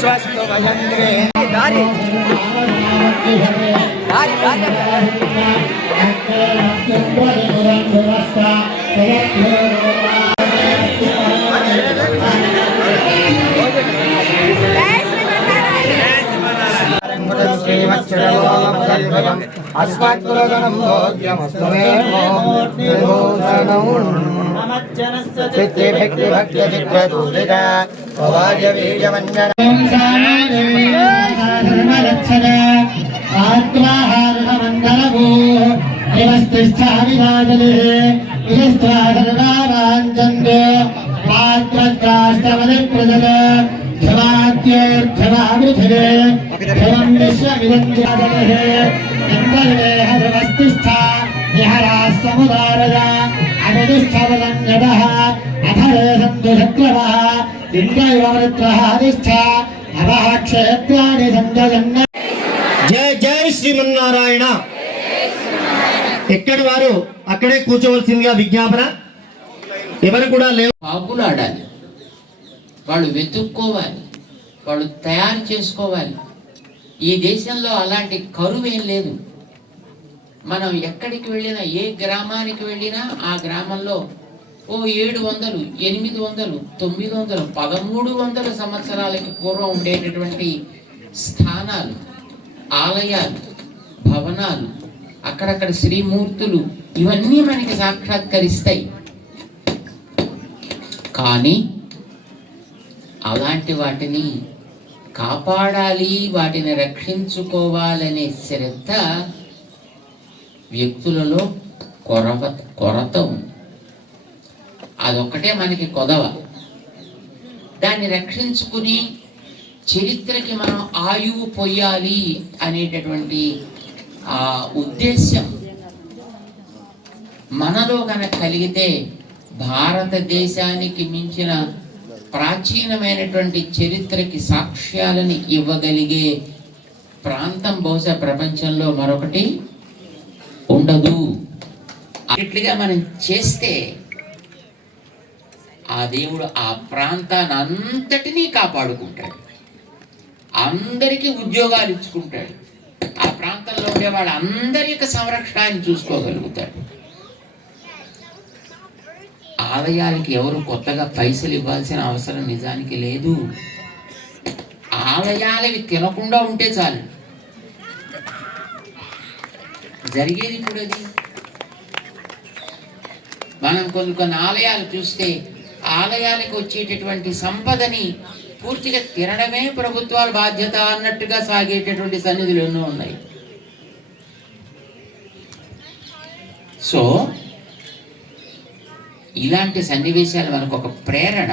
స్వస్తో భయంద్రే దారి దారి अस्मत्कुलगणं भोग्यमस्तु मे चित्तभक्तिभक्त्यचित्रदूरिता भवार्यवीर्यमञ्जन आत्माहारमण्डलभू निवस्तिष्ठाविराजलिः पात्रकाष्ठमधिप्रजल क्षमात्यर्थमावृथिरे क्षमं विश्वविदन्त्यादलः इन्द्रदेहर्वस्तिष्ठा विहराः समुदारय अभितिष्ठवदन्यतः अथरे सन्तु शक्रवः इन्द्रैव वृत्रः अधिष्ठा अवः क्षेत्राणि सञ्जयन् जय जय श्रीमन्नारायण ఎక్కడి వారు అక్కడే కూర్చోవలసిందిగా విజ్ఞాపన. ఎవరు కూడా లేవు. బాబులు ఆడాలి, వాళ్ళు వెతుక్కోవాలి, వాళ్ళు తయారు చేసుకోవాలి. ఈ దేశంలో అలాంటి కరువు ఏం లేదు. మనం ఎక్కడికి వెళ్ళినా, ఏ గ్రామానికి వెళ్ళినా ఆ గ్రామంలో 700, 800, 900, 1300 సంవత్సరాలకి పూర్వం ఉండేటటువంటి స్థానాలు, ఆలయాలు, భవనాలు, అక్కడక్కడ శ్రీమూర్తులు, ఇవన్నీ మనకి సాక్షాత్కరిస్తాయి. కానీ అలాంటి వాటిని కాపాడాలి, వాటిని రక్షించుకోవాలనే శ్రద్ధ వ్యక్తులలో కొరత ఉంది. అదొక్కటే మనకి కొదవ. దాన్ని రక్షించుకుని చరిత్రకి మనం ఆయువు పొయ్యాలి అనేటటువంటి ఆ ఉద్దేశ్యం మనలో కనుక కలిగితే భారతదేశానికి మించిన ప్రాచీనమైనటువంటి చరిత్రకి సాక్ష్యాలని ఇవ్వగలిగే ప్రాంతం బహుశా ప్రపంచంలో మరొకటి ఉండదు. ఇట్లుగా మనం చేస్తే ఆ దేవుడు ఆ ప్రాంతాన్ని అంతటినీ కాపాడుకుంటాడు, అందరికీ ఉద్యోగాలు ఇచ్చుకుంటాడు, ఆ ప్రాంతంలో ఉండే వాళ్ళందరి యొక్క సంరక్షణ ఆయన చూసుకోగలుగుతాడు. ఆలయాలకి ఎవరు కొత్తగా పైసలు ఇవ్వాల్సిన అవసరం నిజానికి లేదు. ఆలయాలవి తినకుండా ఉంటే చాలు. జరిగేది ఇప్పుడు అది. మనం కొన్ని ఆలయాలు చూస్తే ఆలయాలకు వచ్చేటటువంటి సంపదని పూర్తిగా తినడమే ప్రభుత్వాల బాధ్యత అన్నట్టుగా సాగేటటువంటి సన్నిధులు ఎన్నో ఉన్నాయి. సో ఇలాంటి సన్నివేశాలు మనకు ఒక ప్రేరణ.